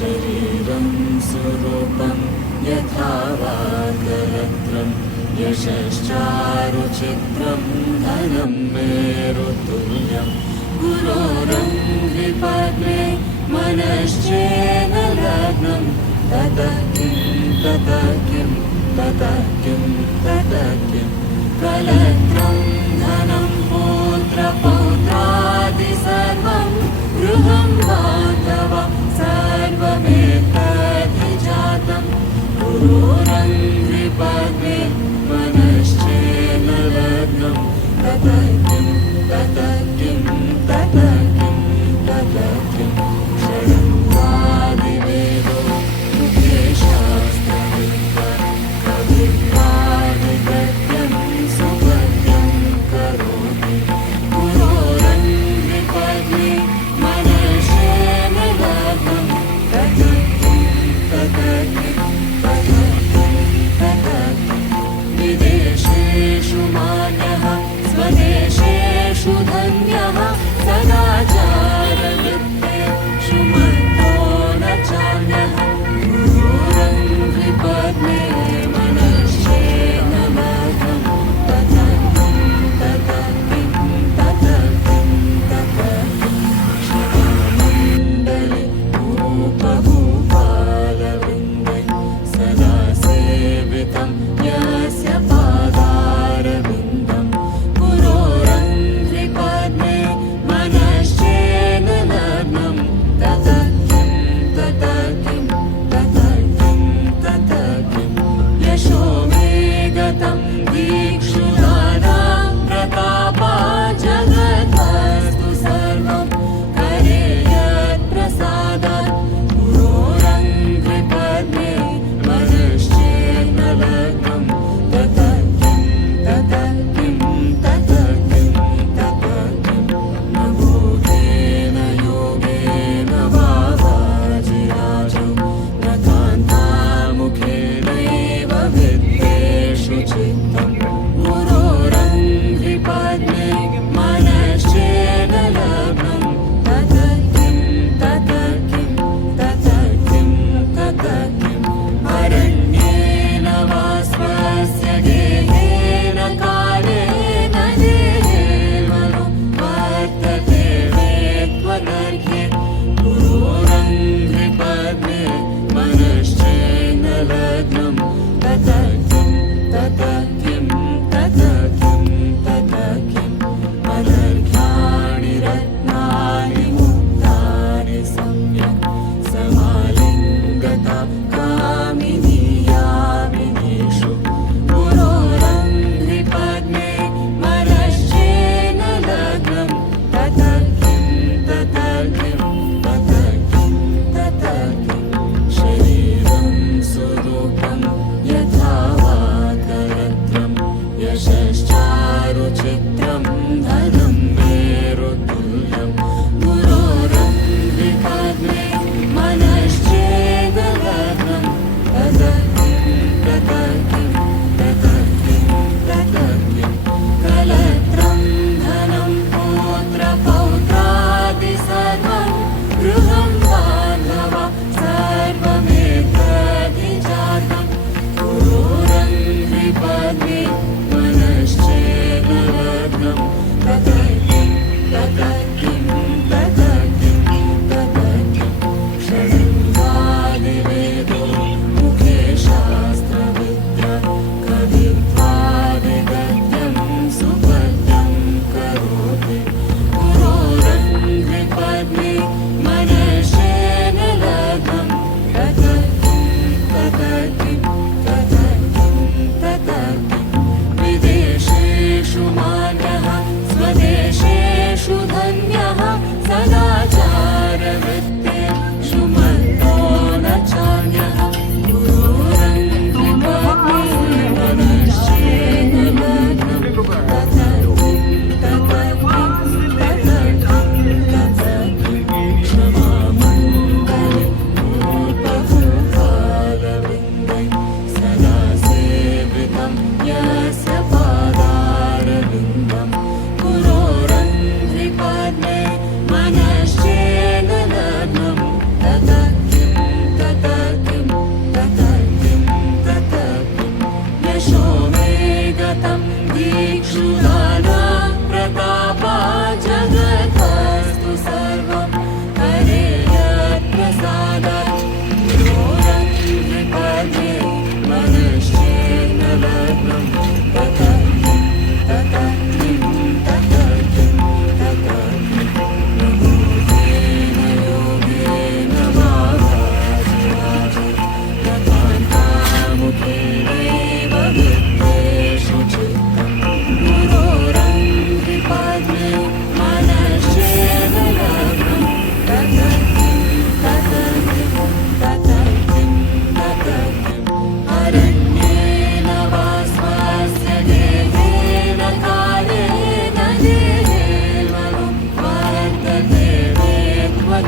शरीरं स्वरूपं यथा वा कलत्रं यशश्चारुचित्रं धनं मेरुतुल्यं गुरोरङ्घ्रिपद्मे मनश्चेन लग्नं ततः किं ततः किं ततः किं ततः किं कलत्रं धनं पुत्रपौत्रादि सर्वं गृहं बान्धवा सर्वमेतद्धि जातं गुरोरङ्घ्रिपद्मे मनश्चेन लग्नं ततः किं ततः किं ततः किं ततः किं षडङ्गादिवेदो मुखे शास्त्रविद्या कविर्वादिगद्यं सुपद्यं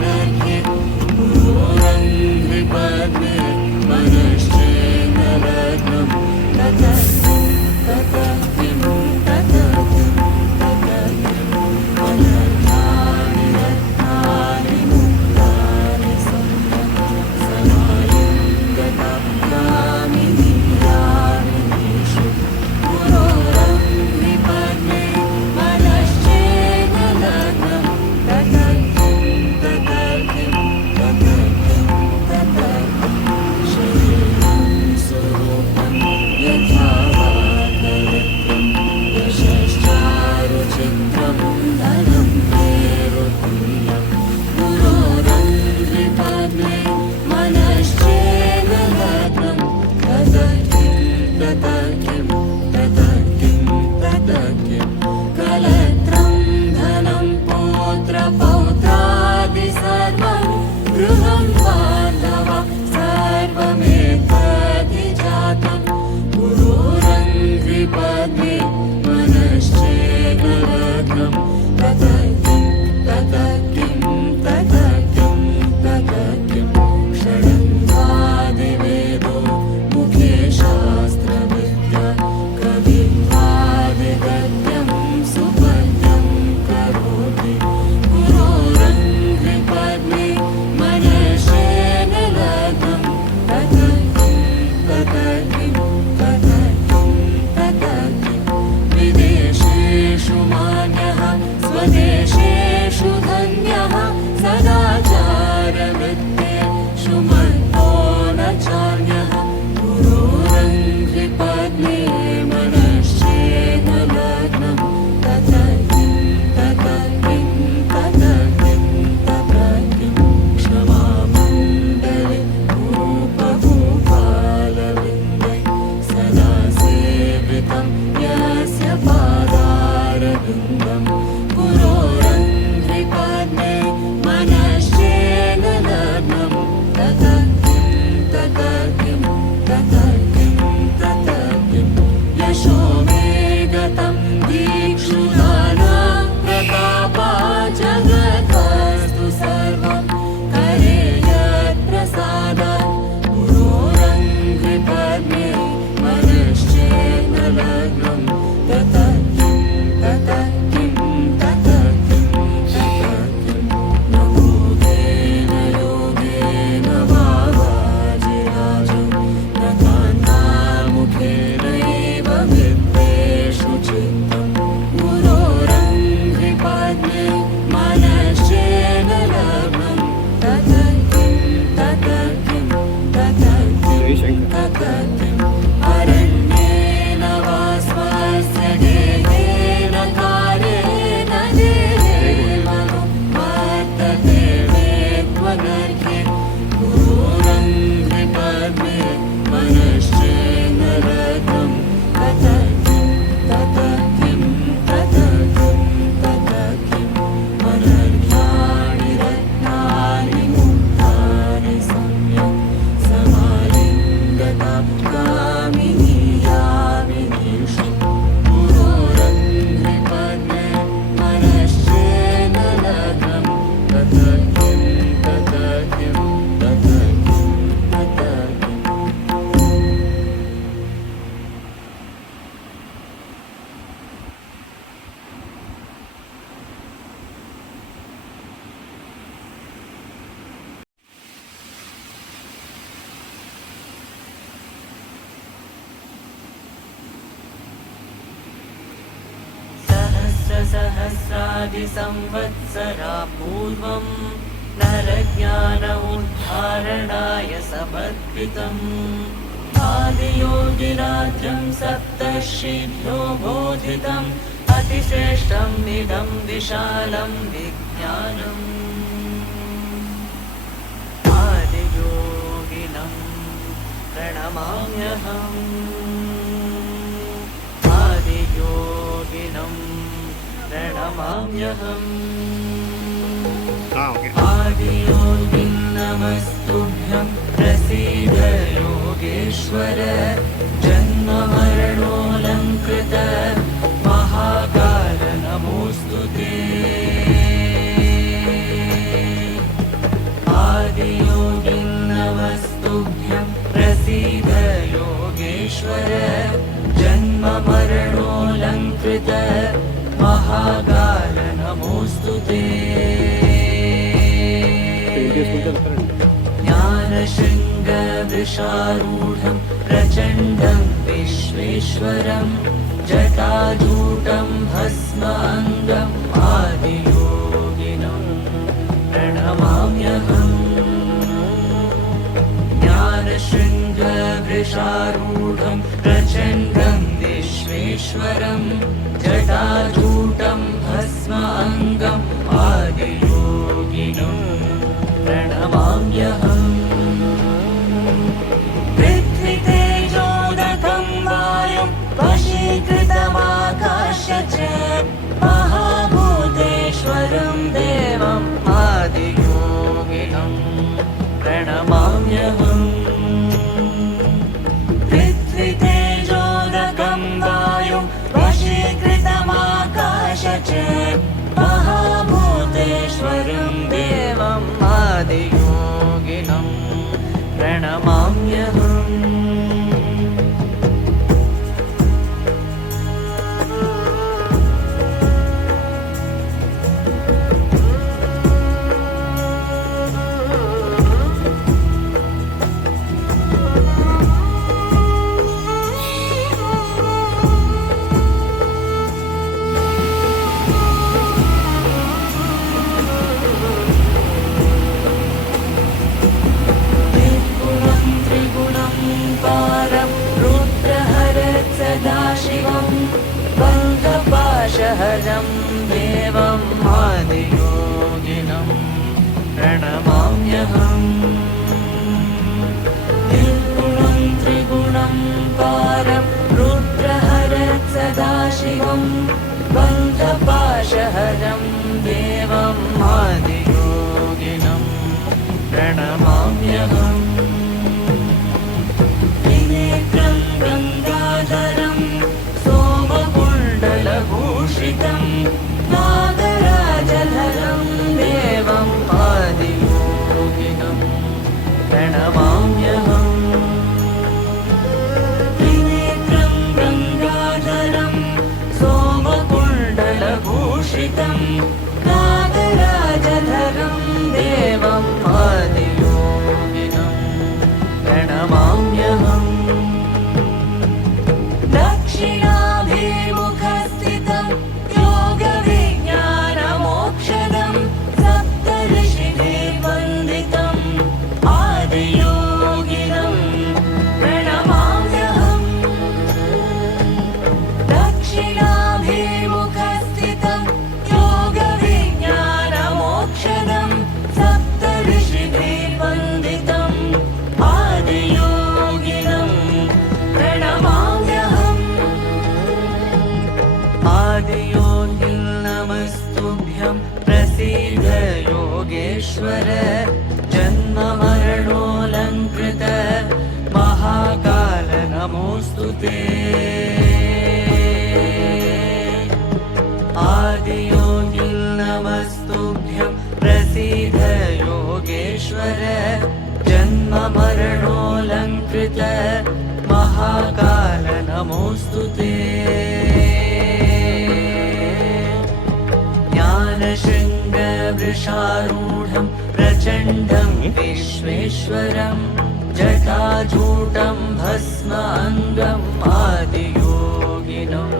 नर्घे गुरोरङ्घ्रिपद्मे मनश्चेन लग्नं ततः किं ततः किं ततः किं ततः किं अनर्घ्यानि रत्नानि मुक्तानि सम्यक् समालिङ्गताप्तामिनि यामिनीषु गुरोरङ्घ्रिपद्मे मनश्चेन लग्नं ततः किं ततः किं ततः किं ततः किं शरीरं स्वरूपं यथा वा कलत्रं यशश्चारुचित्रं धनं मेरुतुल्यं गुरोरङ्घ्रिपद्मे मनश्चेन लग्नं ततः किं ततः किं ततः किं ततः किं कलत्रं धनं पौत्रपौत्रादि सर्वं गृहं बान्धवा सर्वमेतद्विजातं गुरोरङ्घ्रिपद्मे मनश्चेन लग्नं ततः किं ततः किं ततः किं ततः किं षडङ्गादिवेदो मुखे शास्त्रविद्या कवित्वादिगद्यं सुपद्यं करोति गुरोरङ्घ्रिपद्मे मनश्चेन लग्नं ततः किं ततः किं ततः किं ततः किं विदेशेषु मान्यः स्वदेशेषु धन्यः सदाचारवृत्तेषु मन्तो न चान्यः गुरोरङ्घ्रिपद्मे मनश्चेन लग्नं ततः किं ततः किं ततः किं ततः किं क्षमामण्डले भूपभूपालवृन्दै सदा सेवितं यस्य पादारविन्दं गुरोरङ्घ्रिपद्मे मनश्चेन लग्नं ततः किं ततः किं ततः किं ततः किं यशो मे गतं दीक्षुदाना प्रतापा जगद्वस्तु सर्वं करे यत्प्रसादात् गुरोरङ्घ्रिपद्मे मनश्चेन लग्नं ततः किं ततः किं ततः किं ततः किं न भूतेन योगेन वा वाजिराजो न कान्तामुखेनैव वित्तेषु चित्तं गुरोरङ्घ्रिपद्मे मनश्चेन लग्नं ततः किं ततः किं ततः किं ततः किम् अरण्येन वा स्वस्य गेहेन कालेन देहेमनु वर्तते मे त्वनर्घे गुरोरङ्घ्रिपद्मे मनश्चेन लग्नं ततः किं ततः किं ततः किं ततः किम् अनर्घ्याणि रत्नानि मुक्तानि सम्यक् समालिङ्गताप्तामिनि यामिनीषु गुरोरङ्घ्रिपद्मे मनश्चेन लग्नं ततः किं ततः किं ततः किं ततः किम् सहस्रादिसंवत्सरा पूर्वं नरज्ञान उद्धारणाय समर्पितम् आदियोगिराज्यं सप्तर्षिभ्यो बोधितम् अतिश्रेष्ठम् इदं विशालं विज्ञानम् आदियोगिनं प्रणमाम्यहम् आदियोगिनं प्रणमाम्यहम् आदियोगिं नमस्तुभ्यं प्रसीद योगेश्वर जन्ममरणोऽलङ्कृत महाकाल नमोऽस्तु ते ज्ञानशृङ्गवृषारूढं प्रचण्डं विश्वेश्वरं जटाजूटं भस्माङ्गम् आदियोगिनं प्रणमाम्यहम् ज्ञानशृङ्गवृषारूढं प्रचण्डं विश्वेश्वरं जटाजूटं भस्माङ्गम् आदियोगिनं प्रणमाम्यहम् पृथ्वीतेजोदकं वायुं वशीकृतमाकाश्य च महाभूतेश्वरं देवम् आदियोगिनं प्रणमाम्यहम् पृथ्वीतेजोदकं वायुं वशीकृतमाकाश्य च महाभूतेश्वरं देवम् आदियोगिनं प्रणमाम्यहम् बन्धपाशहरं देवम् आदियोगिनं प्रणमाम्यहम् निर्गुणं त्रिगुणं पारं रुद्रहरत् सदाशिवं बन्धपाशहरं देवम् आदियोगिनं प्रणमाम्यहम् त्रिनेत्रं गङ्गाधरं सोमकुण्डलभूषितं नागराजधरं देवम् आदियोगिनं प्रणमाम्यहम् त्रिनेत्रं गङ्गाधरं सोमकुण्डलभूषितं नागराजधरं देवम् आदियोगिनं प्रणमाम्यहम् दक्षिणाभिमुखस्थितं योगविज्ञानमोक्षदं सप्तऋषिभिर्वन्दितम् आदियोगिनं प्रणमाम्यहम् दक्षिणाभिमुखस्थितं योगविज्ञानमोक्षदं सप्तऋषिभिर्वन्दितम् आदियोगिनं प्रणमाम्यहम् आदियोगिं नमस्तुभ्यं प्रसीद योगेश्वर जन्ममरणोऽलङ्कृत महाकाल नमोऽस्तु ते आदियोगिं नमस्तुभ्यं प्रसीद योगेश्वर जन्ममरणोऽलङ्कृत महाकाल नमोऽस्तु ते ज्ञानशृङ्गवृषारूढं प्रचण्डं विश्वेश्वरं जटाजूटं भस्माङ्गम् आदियोगिनं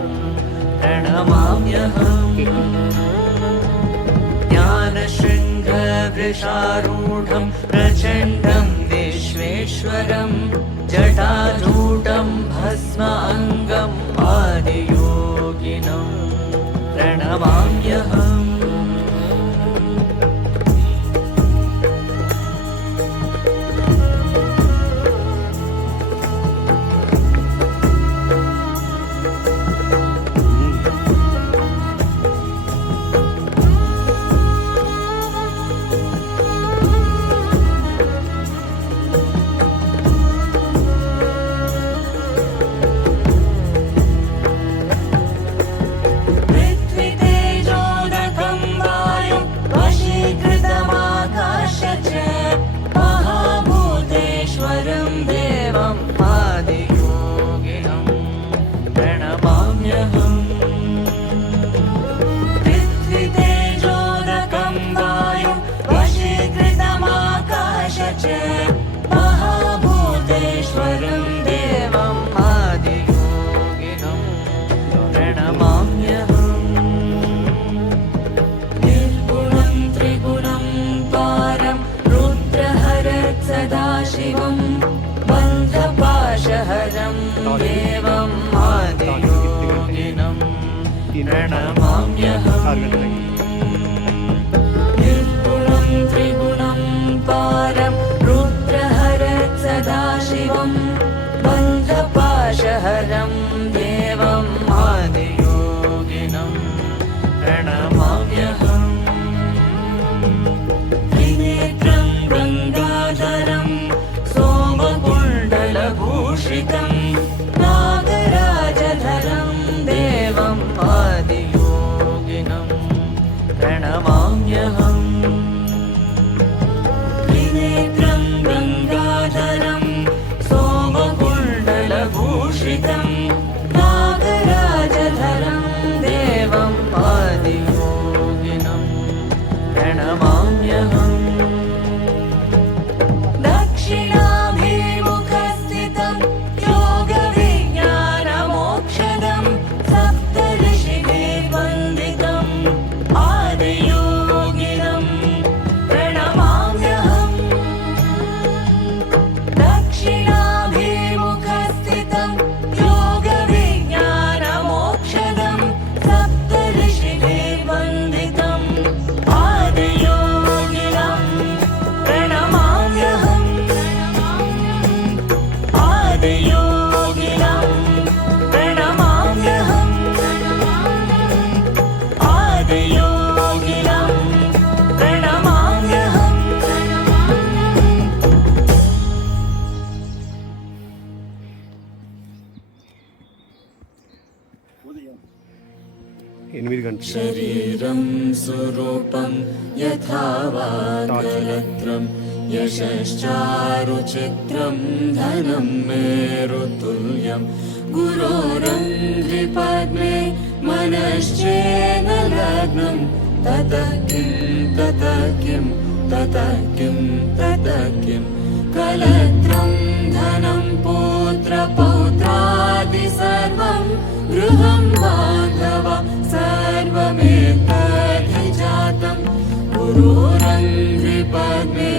प्रणमाम्यहम् ज्ञानशृङ्गवृषारूढं प्रचण्डं विश्वेश्वरं जटाजूटं भस्माङ्गम् आदियोगिनं प्रणमाम्यहम् पृथ्वीतेजोदकं निर्गुणं त्रिगुणं पारं रुद्रहरत् सदाशिवं बन्धपाशहरं देवम् आदियोगिनं प्रणमाम्यहम् त्रिनेत्रं गङ्गाधरं सोमकुण्डलभूषितं नागराजधरं देवम् आदियोगिनं प्रणमाम्यहम् त्रिनेत्रं गङ्गाधरं सोमकुण्डलभूषितं नागराजधरं देवम् आदियोगिनं प्रणमाम्यहम् दक्षिणाभिमुखस्थितं योगविज्ञानमोक्षदं सप्तऋषिभिर्वन्दितम् आदियोगिनं प्रणमाम्यहम् दक्षिणाभिमुखस्थितं योगविज्ञानमोक्षदं सप्तऋषिभिर्वन्दितम् आदियोगिनं प्रणमाम्यहम् आदियोगिनं प्रणमाम्यहम् आदियोगिनं प्रणमाम्यहम् शरीरं स्वरूपं यथा वा कलत्रं यशश्चारुचित्रं धनं मेरुतुल्यं गुरोरङ्घ्रिपद्मे मनश्चेन लग्नं ततः किं ततः किं ततः किं ततः किं कलत्रं धनं पुत्रपौत्रादि सर्वं गृहं बान्धव सर्वमेतद्विजातं गुरोरङ्घ्रिपद्मे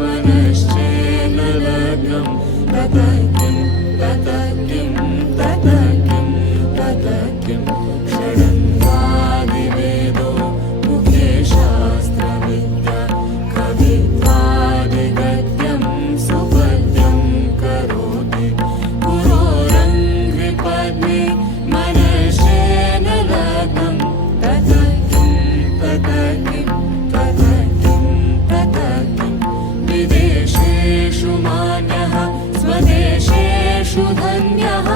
मनश्चेन लग्नं ततः किं ततः किं ततः किं ततः किं षडङ्गादिवेदो मुखे शास्त्रविद्या कवित्वादिगद्यं सुपद्यं करोति गुरोरङ्घ्रिपद्मे मनश्चेन लग्नं ततः किं ततः किं ततः किं ततः किं विदेशेषु मान्यः स्वदेशेषु धन्यः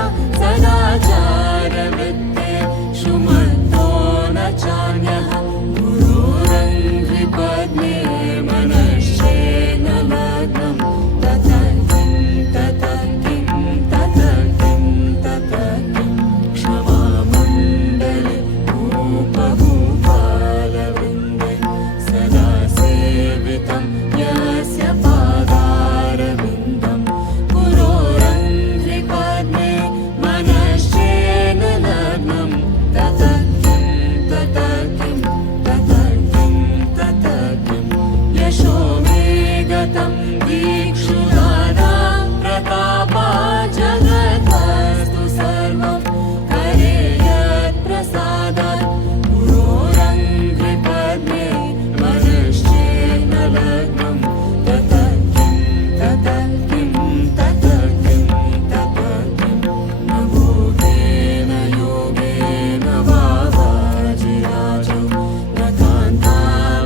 सदाचारवृत्तेषु मत्तो न चान्यः गुरोरङ्घ्रिपद्मे मनश्चेन लग्नं ततः किं ततः किं ततः किं ततः किं क्षमामण्डले भूपभूपालवृन्दे सदा सेवितं यस्य पादारविन्दं गुरोरङ्घ्रिपद्मे मनश्चेन लग्नं ततः किं ततः किं ततः किं ततः किं यशो मे गतं दीक्षुदाना प्रतापा जगद्वस्तु सर्वं करे यत्प्रसादात् गुरोरङ्घ्रिपद्मे मनश्चेन लग्नं ततः किं ततः किं ततः किं ततः किं न भोगेन योगेन वा वाजिराजो न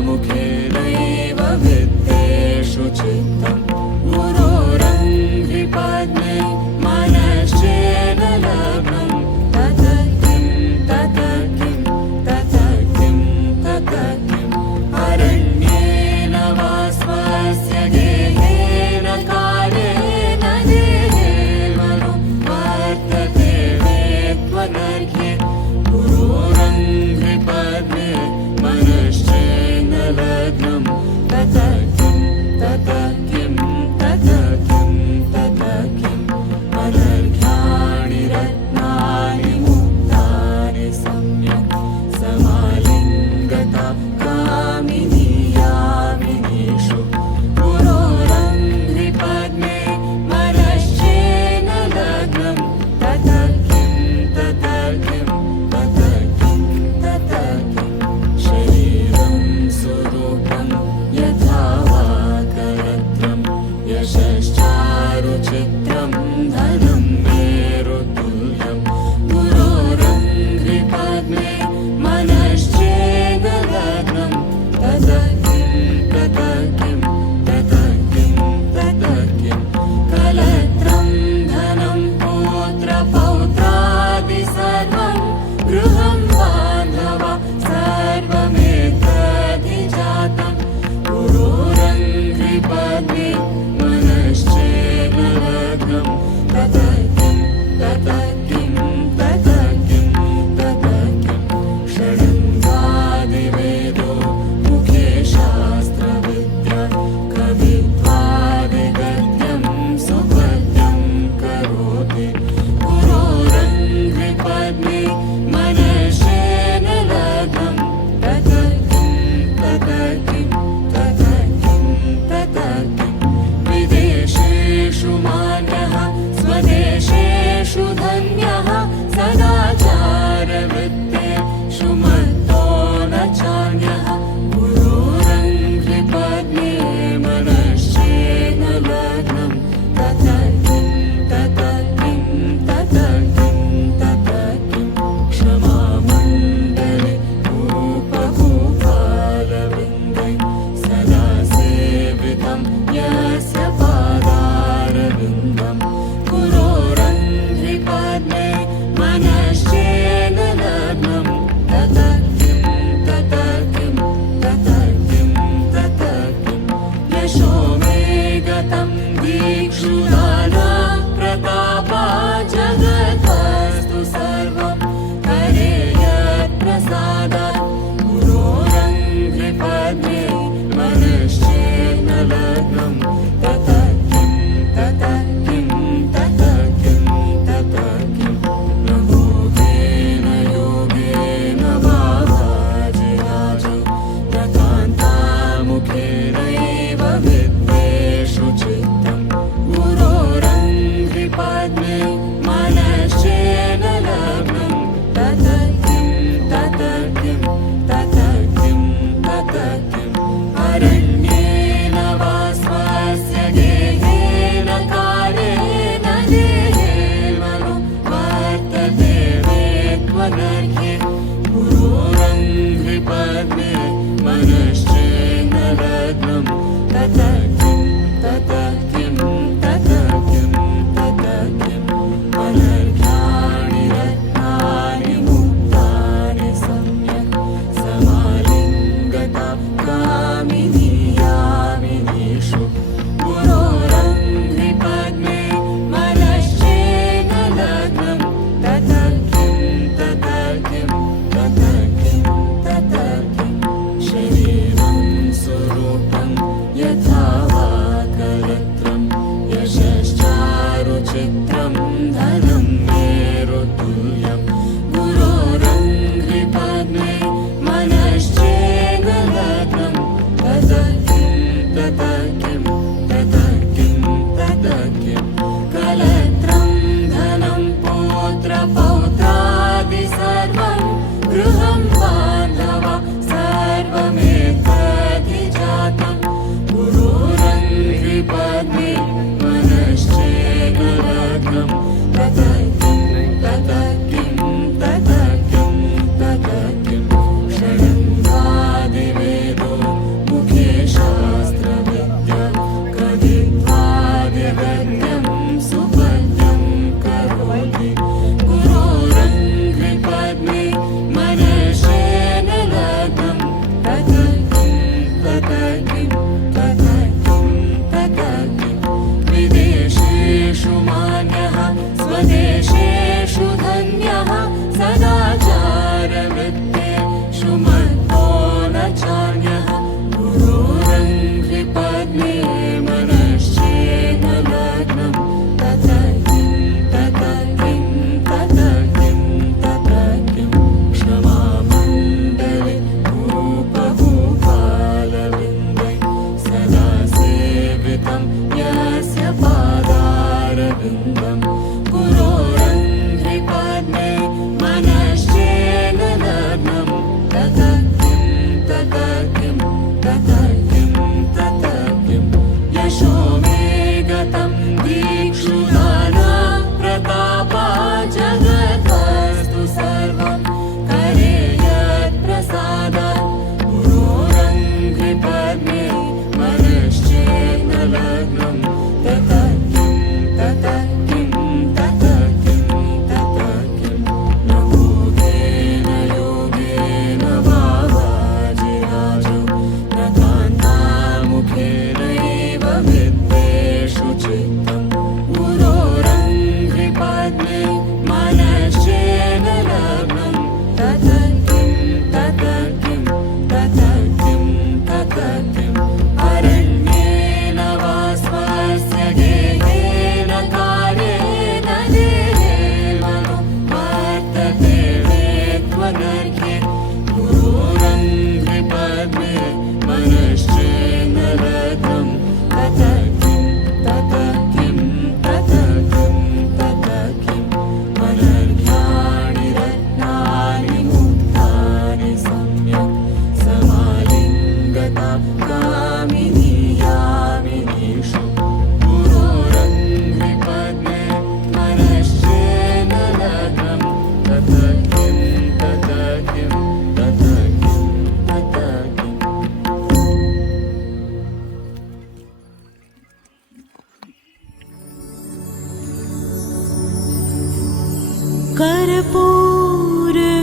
कान्तामुखेनैव वित्तेषु चित्तम्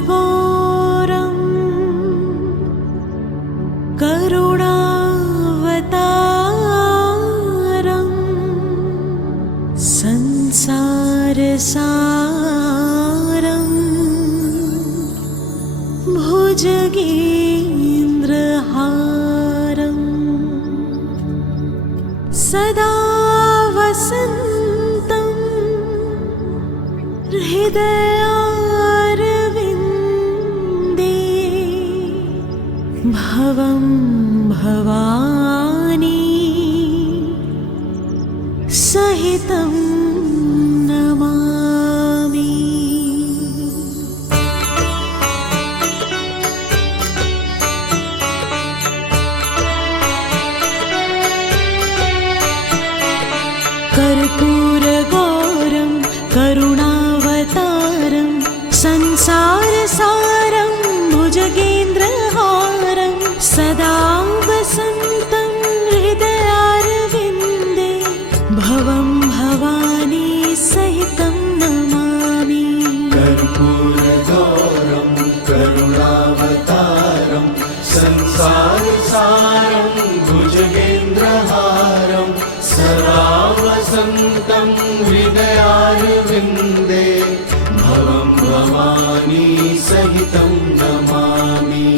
कर्पूरगौरं करुणावतारं संसारसारं भुजगेन्द्रहारं सदा वसन्तं हृदयारविन्दे भवं भवानी सहितं नमामि। कर्पूरगौरं करुणावतारं संसारसारं भुजगेन्द्रहारं सदा वसन्तं हृदया वसन्तं हृदयारविन्दे भवं भवानी सहितं नमामि।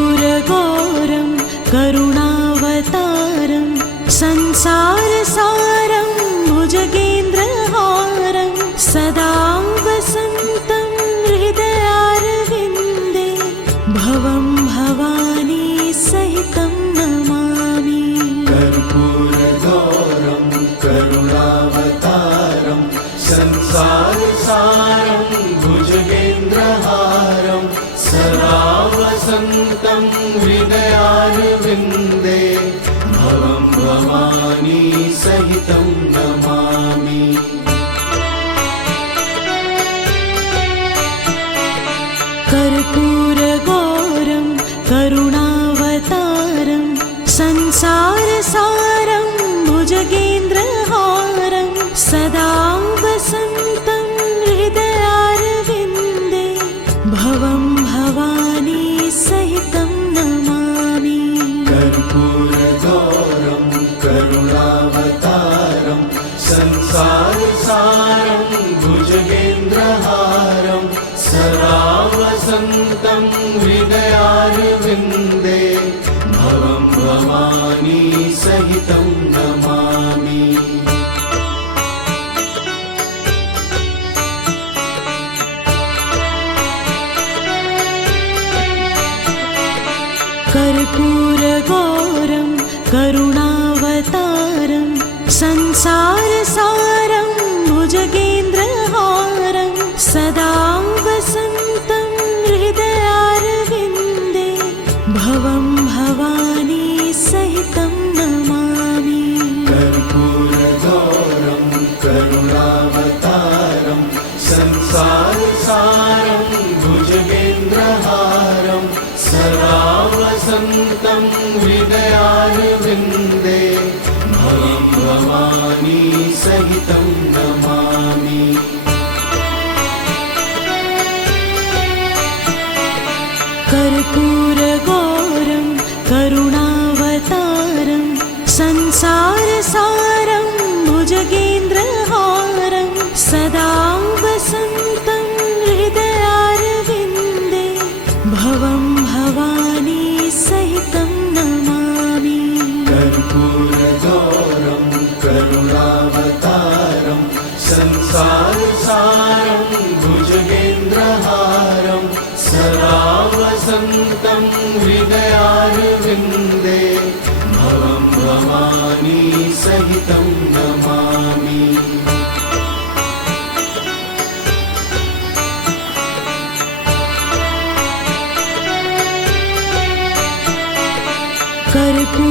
कर्पूरगौरं करुणावतारं संसारसारं भुजगेन्द्रहारं सदा वसन्तं हृदयारविन्दे भवं भवानी सहितं नमामि। कर्पूरगौरं करुणावतारं संसारसारं भुजगेन्द्रहारं सदा वसन्तं हृदयारविन्दे भवं भवानी सहितं नमामि। कर्पूरगौरं करुणावतारं संसारसारं भुजगेन्द्रहारं सदा वसन्तं हृदयारविन्दे भवं भवानी सहितं नमामि। कर्पूरगौरं करुणावतारं संसारसारं भुजगेन्द्रहारं सदा वसन्तं हृदयारविन्दे भवं भवानी सहितं नमामि। कर्पूरगौरं करुणावतारं संसारसारं भुजगेन्द्रहारं सदा वसन्तं हृदयारविन्दे भवं भवानी सहितं नमामि। कर्पूरगौरं करुणावतारं संसारसारं भुजगेन्द्रहारं सदा वसन्तं हृदयारविन्दे भवं भवानी सहितं नमामि। कर्पूरगौरं करुणावतारं संसारसारं भुजगेन्द्रहारं सदा वसन्तं हृदयारविन्दे भवं भवानी सहितं नमामि। कर्पूरगौरं करुणावतारं संसारसारं भुजगेन्द्रहारं सदा वसन्तं हृदयारविन्दे भवं भवानी सहितं नमामि।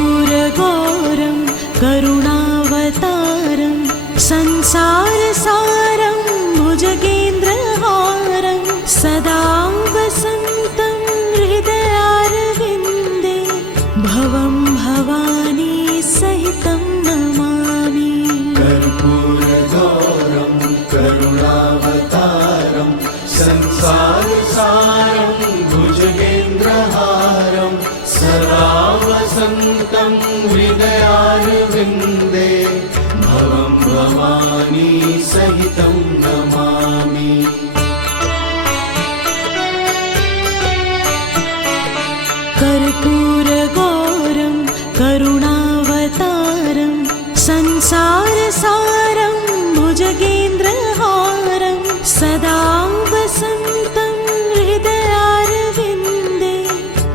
कर्पूरगौरं करुणावतारं संसारसारं भुजगेन्द्रहारं सदा वसन्तं हृदयारविन्दे भवं भवानी सहितं नमामि। कर्पूरगौरं करुणावतारं संसारसारं भुजगेन्द्रहारं सदा वसन्तं हृदयारविन्दे भवं भवानी सहितं नमामि। कर्पूरगौरं करुणावतारं संसारसारं भुजगेन्द्रहारं सदा वसन्तं हृदयारविन्दे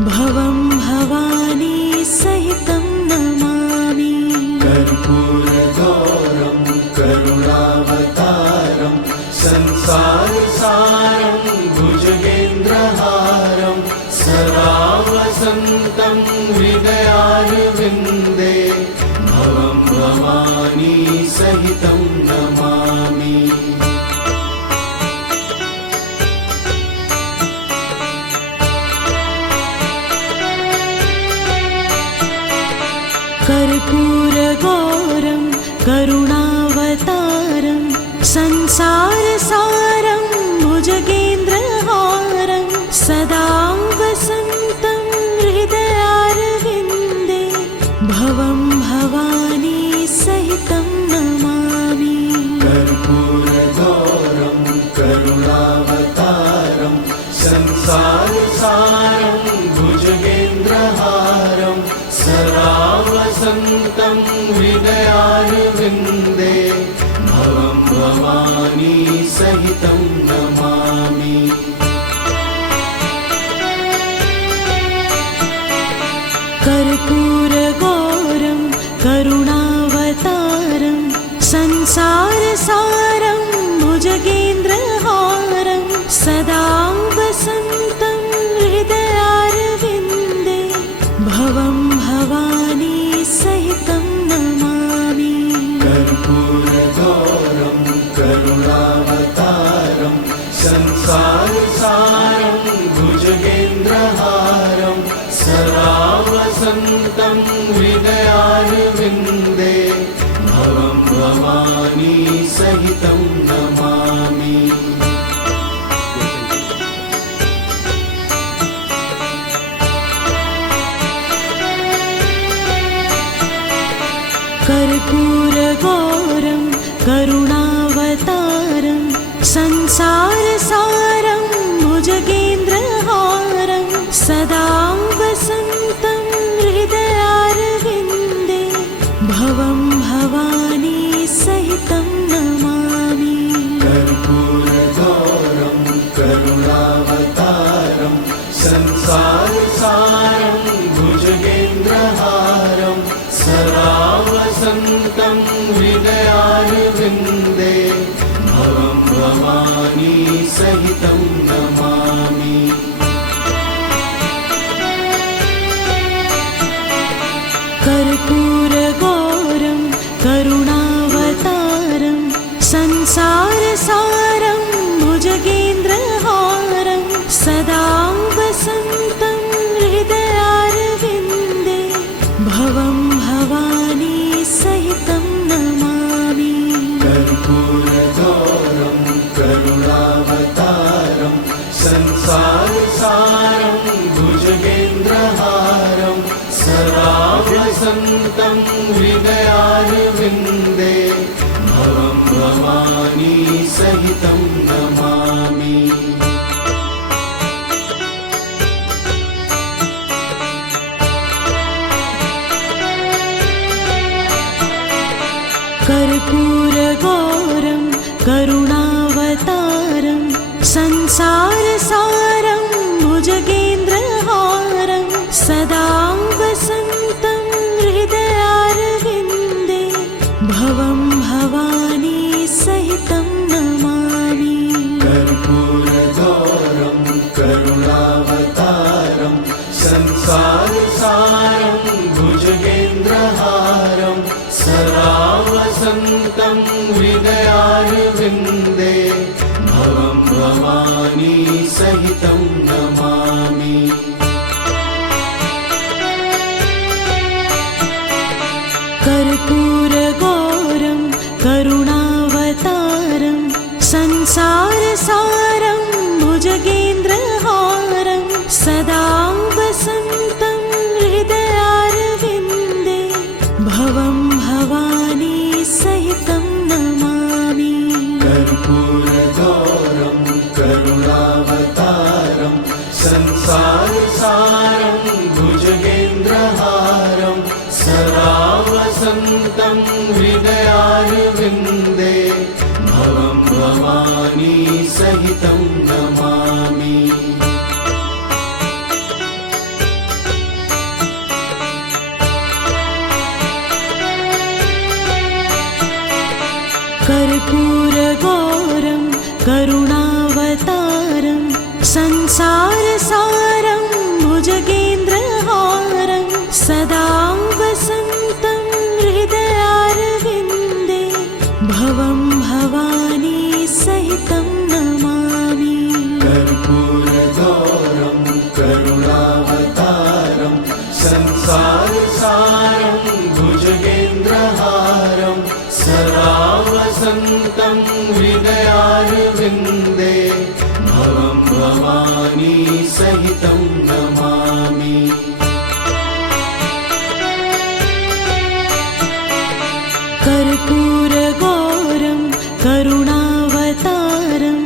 भवं भवानी सहितं नमामि। कर्पूरगौरं करुणावतारं संसारसारं भुजगेन्द्रहारं सदा वसन्तं हृदयारविन्दे भवं भवानी सहितं नमामि। कर्पूरगौरं करुणावतारं संसारसारं भुजगेन्द्र वसन्तं हृदयारविन्दे भवं भवानी सहितं नमामि कर्पूरगौरं करुणावतारं संसारसारं भुजगेन्द्रहारं सदा वसन्तं हृदयारविन्दे भवं भवानी सहितं नमामि कर्पूरगौरं करुणावतारं संसारसारं भुजगेन्द्रहारं सदा वसन्तं हृदयारविन्दे भवं भवानी सहितं नमामि कर्पूरगौरं करुणावतारं संसारसारं भुजगेन्द्रहारं सदा वसन्तं हृदयारविन्दे भवं भवानी सहितं नमामि कर्पूरगौरं करुणावतारं संसारसारं भुजगेन्द्रहारं सदा वसन्तं हृदयारविन्दे भवं भवानी सहितं नमामि कर्पूरगौरं करुणावतारं संसारसारं भुजगेन्द्रहारं सदा वसन्तं हृदयारविन्दे भवं भवानी सहितं नमामि कर्पूरगौरं करुणावतारं संसारसारं भुजगेन्द्रहारं सदा वसन्तं हृदयारविन्दे भवं भवानी सहितं नमामि कर्पूरगौरं करुणावतारं संसारसारं भुजगेन्द्रहारं सदा वसन्तं हृदयारविन्दे भवं भवानी सहितं नमामि कर्पूरगौरं करुणावतारं संसारसारं भुजगेन्द्रहारं सदा वसन्तं हृदयारविन्दे भवं भवानी सहितं नमामि कर्पूरगौरं करुणावतारं संसारसारं भुजगेन्द्रहारं सदा वसन्तं हृदयारविन्दे भवं भवानी सहितं नमामि कर्पूरगौरं करुणावतारं संसारसारं भुजगेन्द्रहारं सदा वसन्तं हृदयारविन्दे भवं भवानी सहितं नमामि कर्पूरगौरं करुणावतारं संसारसारं भुजगेन्द्रहारं सदा वसन्तं हृदयारविन्दे भवं भवानी सहितं नमामि कर्पूरगौरं करुणावतारं संसारसारं भुजगेन्द्रहारं सदा वसन्तं हृदयारविन्दे भवं भवानी सहितं नमामि कर्पूरगौरं करुणावतारं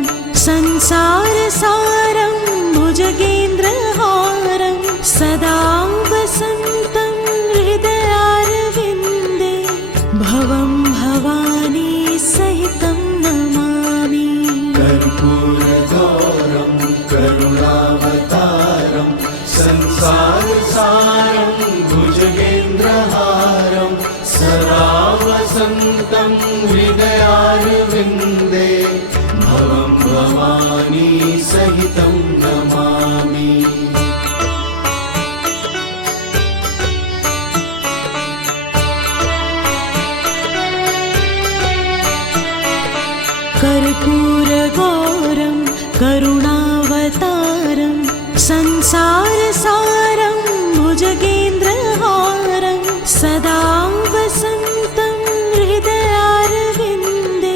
संसारसारं भुजगेन्द्रहारं सदा वसन्तं हृदयारविन्दे सहितं नमामि कर्पूरगौरं करुणावतारं संसारसारं भुजगेन्द्रहारं सदा वसन्तं हृदयारविन्दे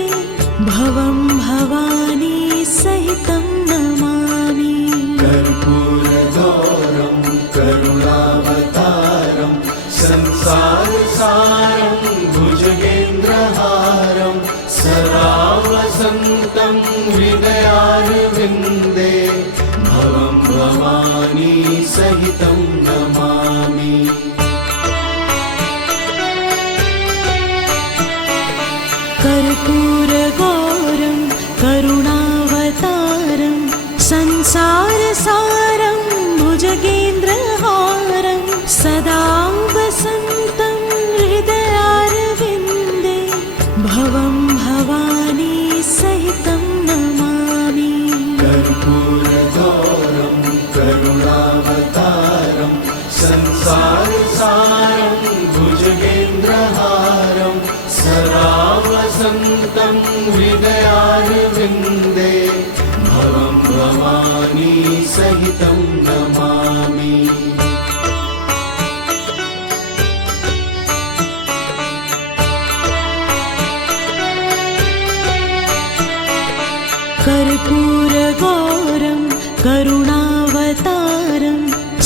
भवं भवानी सहितं नमामि कर्पूरगौरं करुणावतारं संसारसारं भुजगेन्द्रहारं सदा वसन्तं हृदयारविन्दे भवं भवानी सहितं नमामि कर्पूरगौरं करुणावतारं संसारसारं भुजगेन्द्रहारं सदा वसन्तं हृदयारविन्दे भवं भवानी सहितं नमामि कर्पूरगौरं करुणावतारं संसारसारं भुजगेन्द्रहारं सदा वसन्तं हृदयारविन्दे भवं भवानी सहितं नमामि कर्पूरगौरं करुणावतारं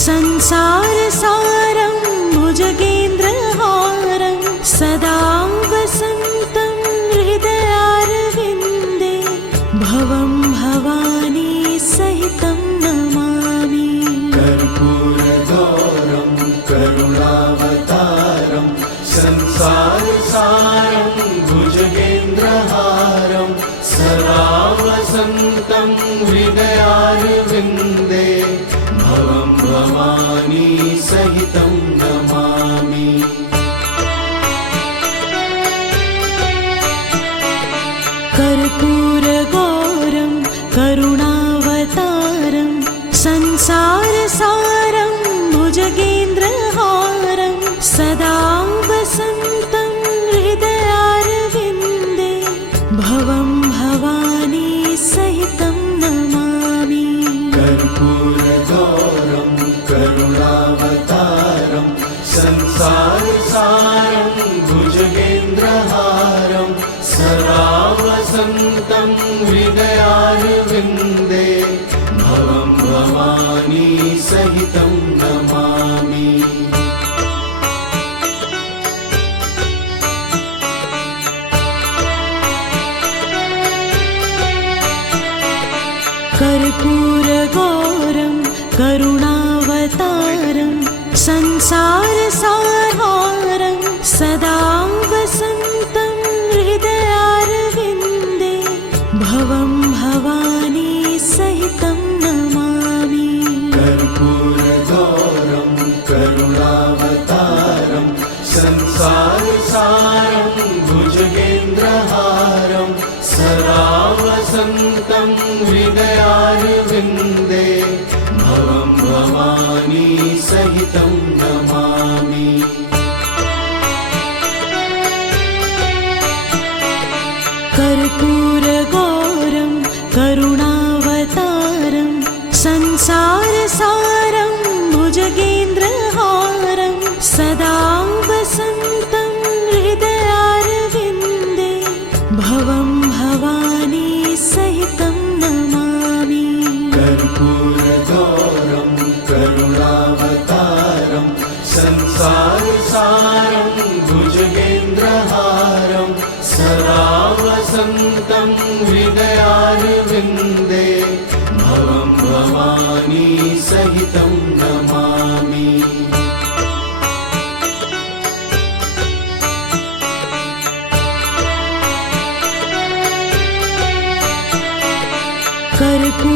संसारसारं भुजगेन्द्रहारं सदा वसन्तं हृदयारविन्दे भवं भवानी सहितं नमामि कर्पूरगौरं करुणावतारं संसारसारं भुजगेन्द्रहारं सदा वसन्तं हृदयारविन्दे भवं भवानी सहितं नमामि कर्पूरगौरं करुणावतारं संसारसारं भुजगेन्द्रहारं सदा वसन्तं हृदयारविन्दे भवं भवानी सहितं नमामि कर्पूरगौरं करुणावतारं संसारसारं भुजगेन्द्रहारं सदा वसन्तं हृदयारविन्दे भवं भवानी सहितं नमामि कर्पूरगौरं करुणावतारं संसारसारं सदा वसन्तं हृदयारविन्दे भवं भवानी सहितं नमामि कर्पूरगौरं करुणावतारं संसारसारं भुजगेन्द्रहारं सदा वसन्तं हृदयारविन्दे भवं भवानी सहितं नमामि कर्पूरगौरं करुणावतारं संसारसारं भुजगेन्द्रहारं सदा वसन्तं हृदयारविन्दे भवं भवानी सहितं नमामि कर्पूरगौरं करुणावतारं संसारसारं भुजगेन्द्रहारं सदा वसन्तं हृदयारविन्दे भवं भवानी सहितं नमामि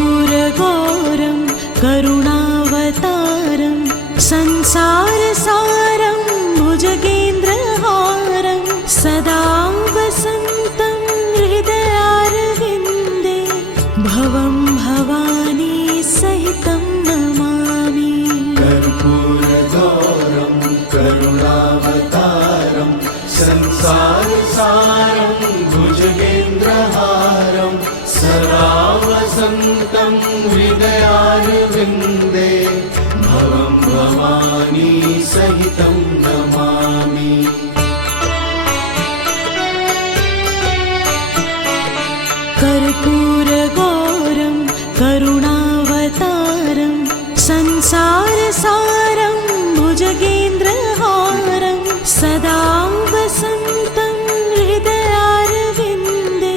कर्पूरगौरं करुणावतारं संसारसारं भुजगेन्द्रहारं सदा वसन्तं हृदयारविन्दे भवं भवानी सहितं नमामि। कर्पूरगौरं करुणावतारं संसारसारं भुजगेन्द्रहारं सदा वसन्तं हृदयारविन्दे भवं भवानी सहितं नमामि। कर्पूरगौरं करुणावतारं संसारसारं भुजगेन्द्रहारं सदा वसन्तं हृदयारविन्दे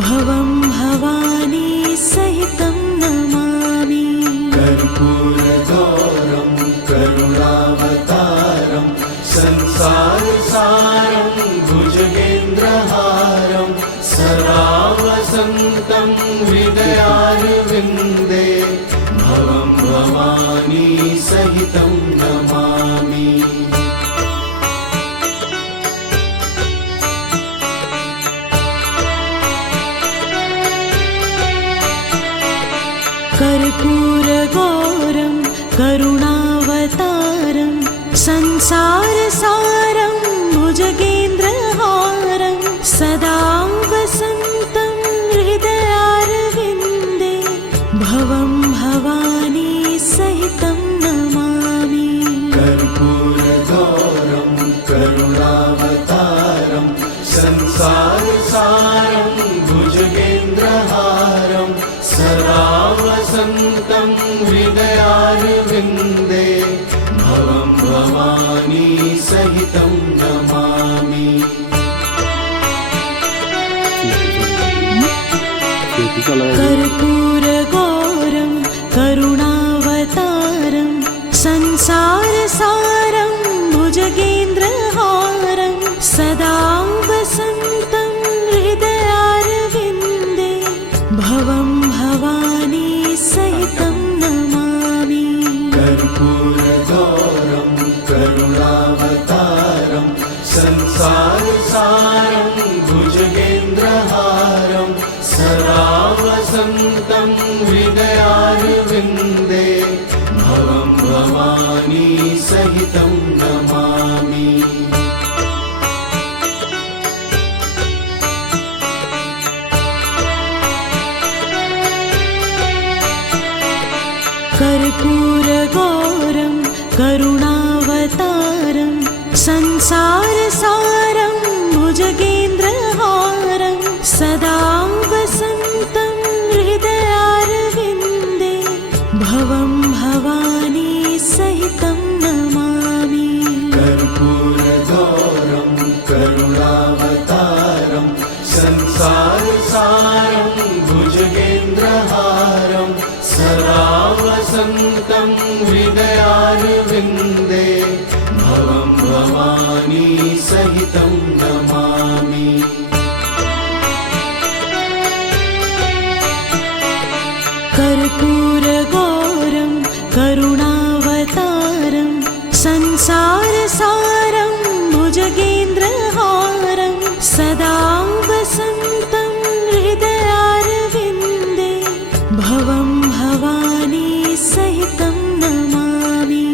भवं भवानी सहितं नमामि। कर्पूरगौरं करुणावतारं संसारसारं भुजगेन्द्रहारं सदा वसन्तं हृदयारविन्दे भवं भवानी सहितं नमामि। कर्पूरगौरं करुणावतारं संसारसारं भुजगेन्द्रहारं सदा वसन्तं हृदयारविन्दे भवं भवानी सहितं नमामि। कर्पूरगौरं करुणावतारं संसारसारं भुजगेन्द्रहारं सदा वसन्तं हृदयारविन्दे भवं भवानी सहितं नमामि। कर्पूरगौरं करुणावतारं संसारसारं भुजगेन्द्रहारं सदा वसन्तं हृदयारविन्दे भवं भवानी सहितं नमामि। कर्पूरगौरं करुणावतारं संसारसारं भुजगेन्द्रहारं सदा वसन्तं हृदयारविन्दे भवं भवानी सहितं नमामि। कर्पूरगौरं करुणावतारं संसारसारं भुजगेन्द्रहारं सदा वसन्तं हृदयारविन्दे भवं भवानी सहितं नमामि। कर्पूरगौरं करुणावतारं संसारसारं भुजगेन्द्रहारं सदा वसन्तं हृदयारविन्दे भवं भवानी सहितं नमामि। कर्पूरगौरं करुणावतारं संसारसारं भुजगेन्द्रहारं सदा वसन्तं हृदयारविन्दे भवं भवानी सहितं नमामि।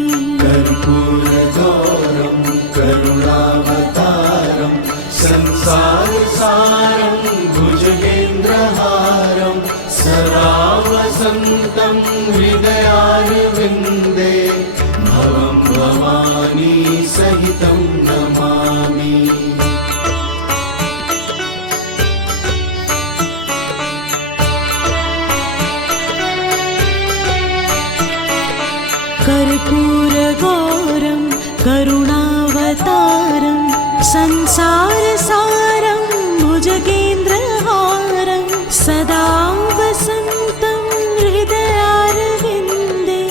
कर्पूरगौरं करुणावतारं संसारसारं भुजगेन्द्रहारं सदा वसन्तं हृदयारविन्दे भवं भवानी सहितं नमामि। कर्पूरगौरं करुणावतारं संसारसारं भुजगेन्द्रहारं सदा वसन्तं हृदयारविन्दे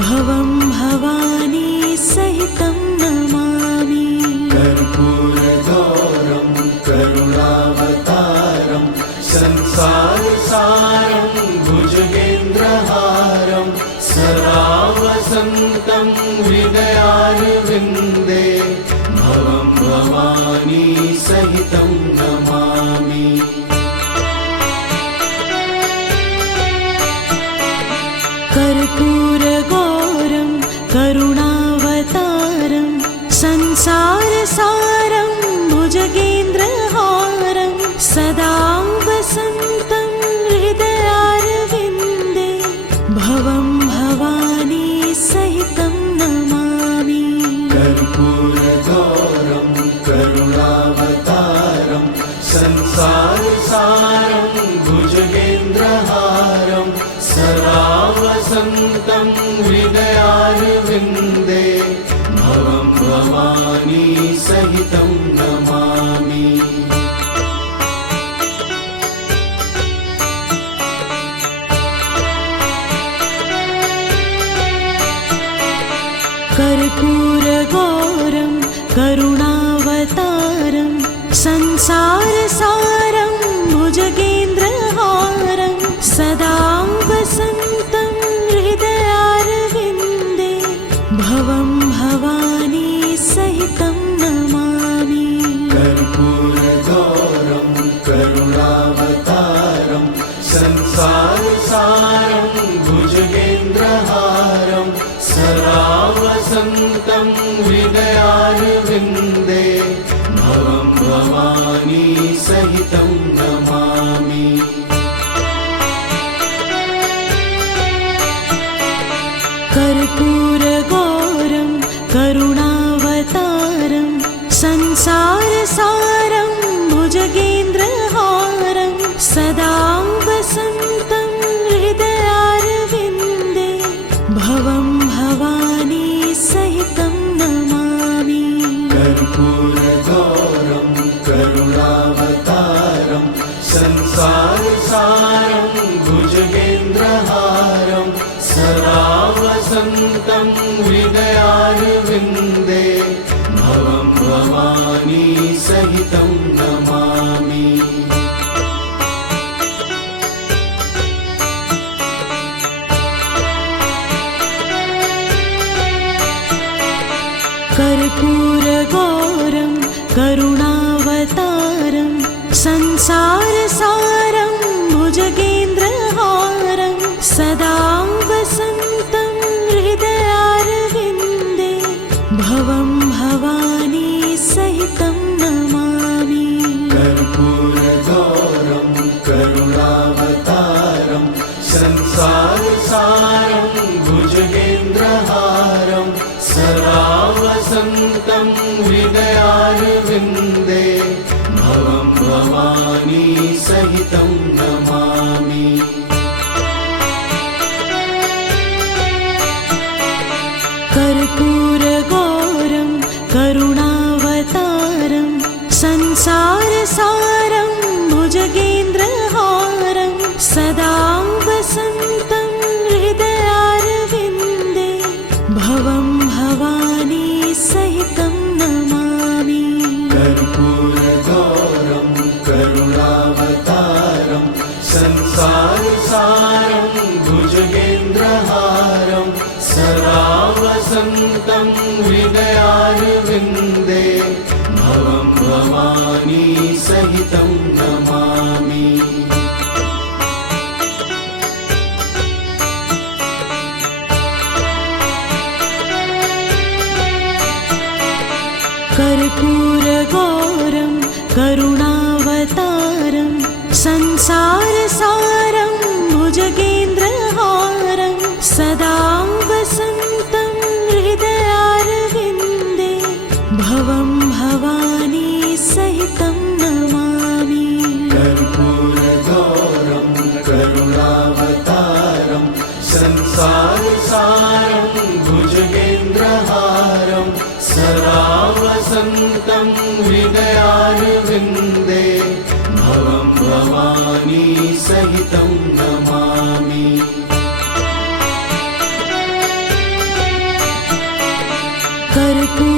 भवं भवानी सहितं नमामि। कर्पूरगौरं करुणावतारं संसारसारं भुजगेन्द्रहारं सदा वसन्तं हृदयारविन्दे भवं भवानी सहितं नमामि। वसन्तं हृदयारविन्दे भवं भवानी सहितं नमामि कर्पूरगौरं करुणावतारं संसारसारं भुजगेन्द्रहारं सदा वसन्तं हृदयारविन्दे भवं भवानी सहितं नमामि कर्पूरगौरं करुणावतारं संसारसारं भुजगेन्द्रहारं सदा वसन्तं हृदयारविन्दे भवं भवानी सहितं नमामि कर्पूरगौरं करुणावतारं संसारसारं भुजगेन्द्रहारं सदा वसन्तं हृदयारविन्दे भवं भवानी सहितं नमामि कर्पूरगौरं करुणावतारं संसारसारं भुजगेन्द्रहारं सदा वसन्तं हृदयारविन्दे भवं भवानी सहितं नमामि कर्पूरगौरं करुणावतारं संसारसारं भुजगेन्द्रहारं सदा वसन्तं हृदयारविन्दे भवं भवानी सहितं नमामि कर्पूरगौरं करुणावतारं संसारसारं भुजगेन्द्रहारं सदा वसन्तं हृदयारविन्दे भवं भवानी सहितं नमामि कर्पूरगौरं करुणावतारं संसारसारं भुजगेन्द्रहारं सदा वसन्तं हृदयारविन्दे भवं भवानी सहितं नमामि कर्पूरगौरं करुणावतारं संसारसारं भुजगेन्द्रहारं सदा वसन्तं हृदयारविन्दे भवं भवानी सहितं नमामि कर्पूरगौरं करुणावतारं संसारसारं भुजगेन्द्रहारं सदा वसन्तं हृदयारविन्दे भवं भवानी सहितं नमामि कर्पूरगौरं करुणावतारं संसारसारं भुजगेन्द्रहारं सदा वसन्तं हृदयारविन्दे भवं भवानी सहितं नमामि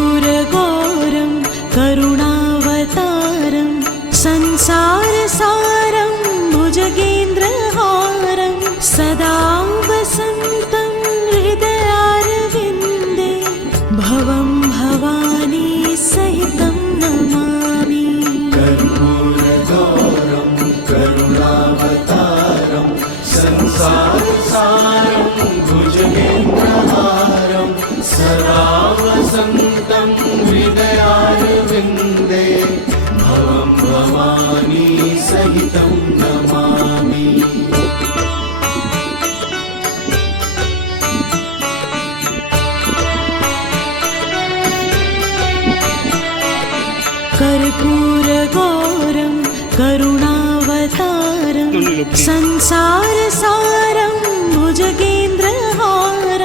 कर्पूरगौरं करुणावतारं संसारसारं भुजगेन्द्रहारं सदा वसन्तं हृदयारविन्दे भवं भवानी सहितं नमामि कर्पूरगौरं करुणावतारं संसारसारं भुजगेन्द्रहारं सदा वसन्तं हृदयारविन्दे भवं भवानी सहितं नमामि कर्पूरगौरं करुणावतारं संसारसारं भुजगेन्द्रहारं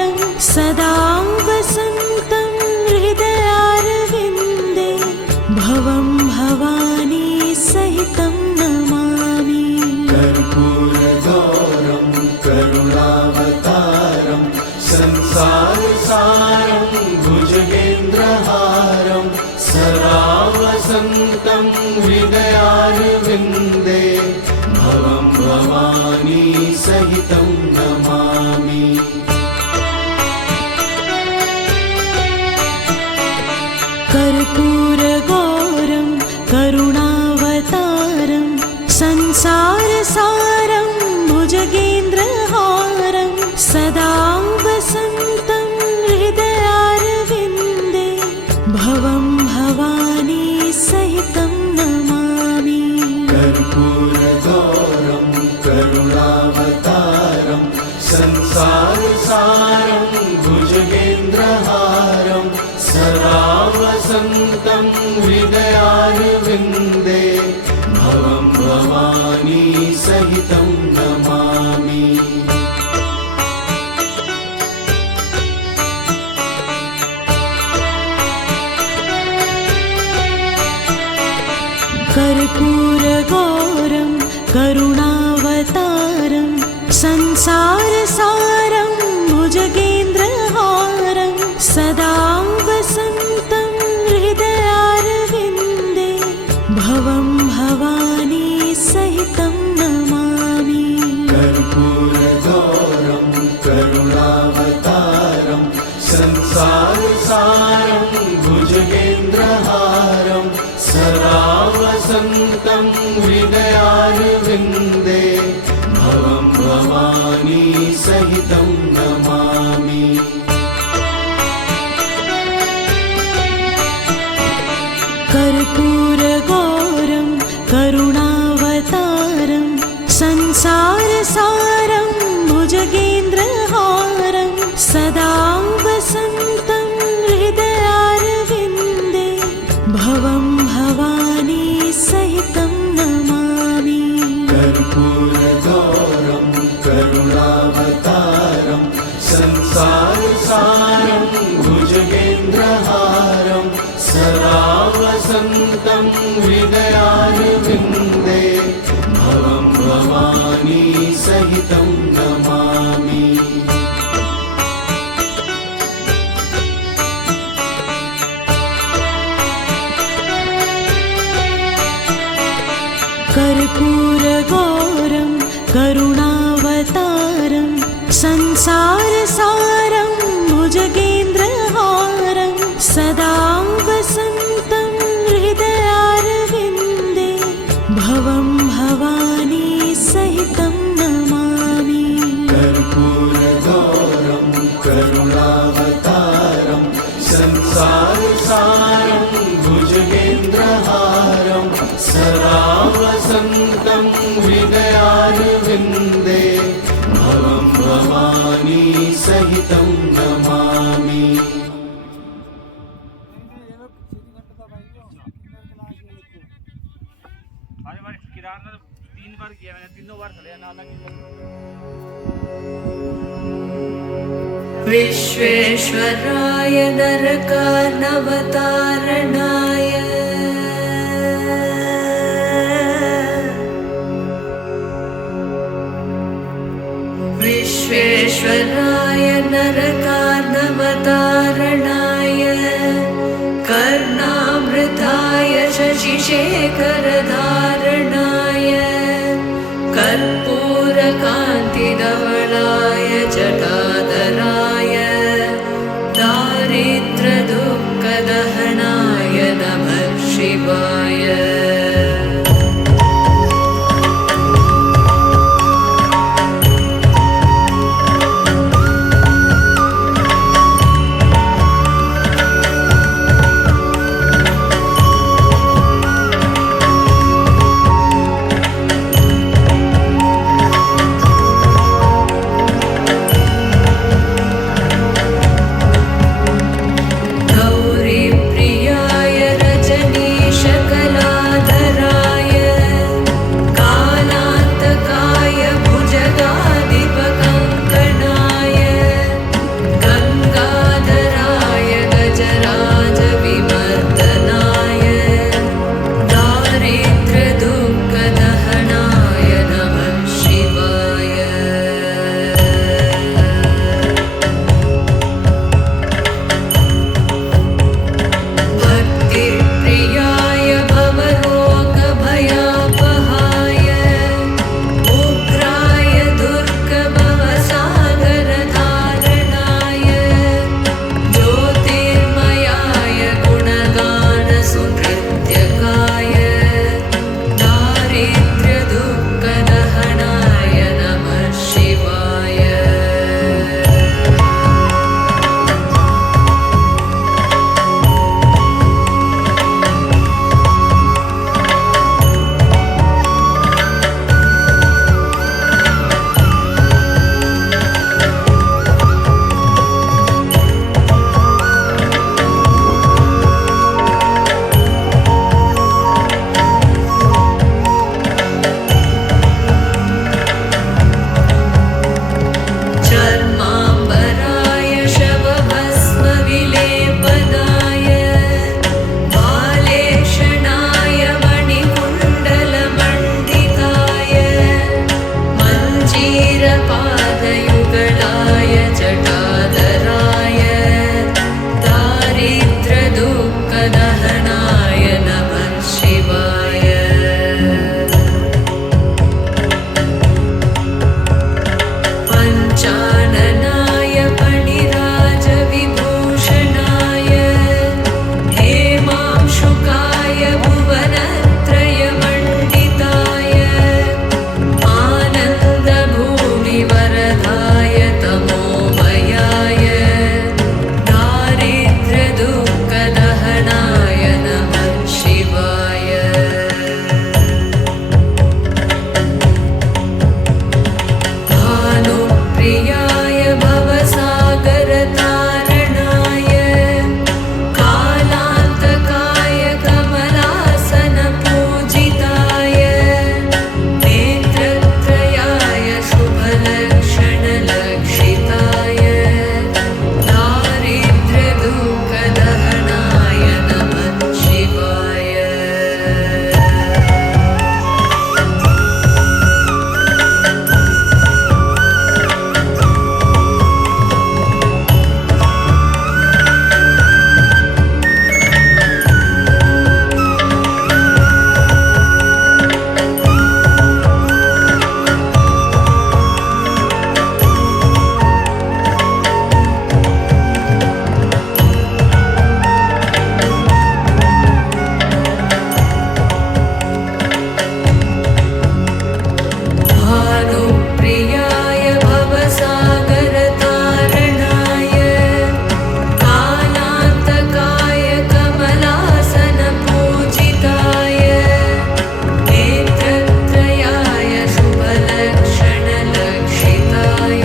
सहितं नमामि कर्पूरगौरं करुणावतारं संसारसारं भुजगेन्द्रहारं सदा वसन्तं हृदयारविन्दे भवं भवानी सहितं नमामि कर्पूरगौरं करुणावतारं संसारसारं भुजगेन्द्रहारं सदा वसन्तं हृदयारविन्दे भवं भवानी सहितं नमामि कर्पूरगौरं करुणावतारं संसारसारं भुजगेन्द्रहारं सदा वसन्तं हृदयारविन्दे भवं भवानी सहितं नमामि कर्पूरगौरं करुणावतारं संसारसारं भुजगेन्द्रहारं सदा वसन्तं हृदयारविन्दे भवं भवानी सहितं नमामि कर्पूरगौरं करुणावतारं संसारसारं भुजगेन्द्रहारं सदा वसन्तं हृदयारविन्दे भवं भवानी सहितं नमामि कर्पूरगौरं करुणावतारं संसारसारं भुजगेन्द्रहारं सदा वसन्तं हृदयारविन्दे भवं भवानी सहितं नमामि कर्पूरगौरं करुणावतारं संसारसारं भुजगेन्द्रहारं सदा वसन्तं हृदयारविन्दे भवं भवानी सहितं नमामि कर्पूरगौरं करुणावतारं संसारसारं भुजगेन्द्रहारं सदा वसन्तं हृदयारविन्दे भवं भवानी सहितं नमामि विश्वेश्वराय नरकार्णवतारणाय विश्वेश्वराय नरकार्णवतारणाय कर्णामृताय शशिशेखरधारणाय कर्पूरकान्तिधवलाय जटाधराय दारिद्र्यदुःखदहनाय नमः शिवाय पादयुगलाय जटाधराय दारिद्र्यदुःखदहनाय नमः शिवाय पञ्चाननाय फणिराजविभूषणाय हेमांशुकाय भुवनत्रयमण्डिताय आनन्दभूमिवरदाय तमोमयाय दारिद्र्यदुःखदहनाय नमः शिवाय भानुप्रियाय भवसागरतारणाय कालान्तकाय कमलासनपूजिताय नेत्रत्रयाय शुभलक्षणलक्षिताय दारिद्र्यदुःखदहनाय नमः शिवाय भानुप्रियाय भवसागरतारणाय कालान्तकाय कमलासनपूजिताय नेत्रत्रयाय शुभलक्षणलक्षिताय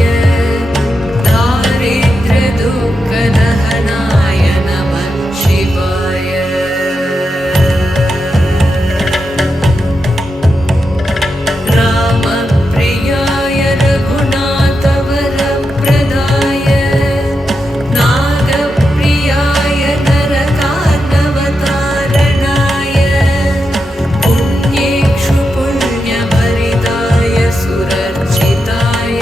दारिद्र्यदुःखदहनाय नमः शिवाय रामप्रियाय रघुनाथवरप्रदाय नागप्रियाय नरकार्णवतारणाय पुण्येषु पुण्यभरिताय सुरर्चिताय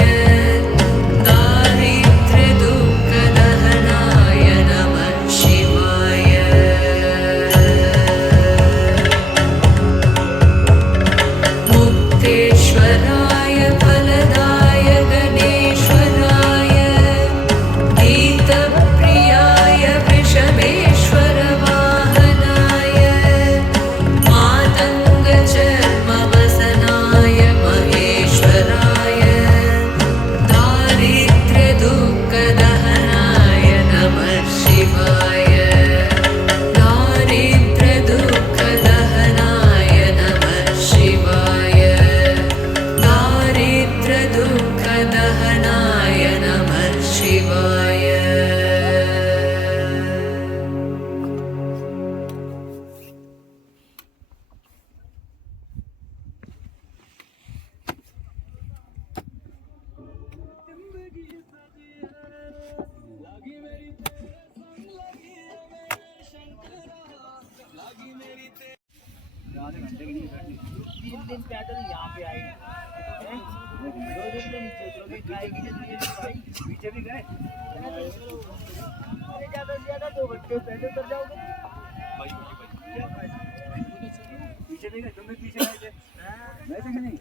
दारिद्र्यदुःखदहनाय नमः शिवाय मुक्तेश्वराय फलदाय गणेश्वराय गीतप्रियाय वृषभेश्वरवाहनाय मातङ्गचर्मवसनाय महेश्वराय दारिद्र्यदुःखदहनाय नमः शिवाय दारिद्र्यदुःखदहनाय नमः शिवाय दारिद्र्यदुःखदहनाय नमः शिवाय तीन दिन पैदल यहाँ पे आई हैं? 2 दिन तो नीचे उतरो गए, खाएगी नहीं तो ये नहीं खाई। पीछे भी गए अरे ज़्यादा से ज़्यादा 2 घंटे पहले उतर जाओगे क्या फायदा? पीछे नहीं गए, तुम भी पीछे गए थे गए थे कि नहीं?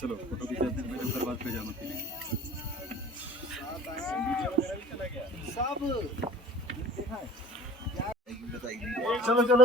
चलो फोटो खिंचाते हैं फिर बाद पे जाना पड़ेगा सब देखा है बताइए चलो चलो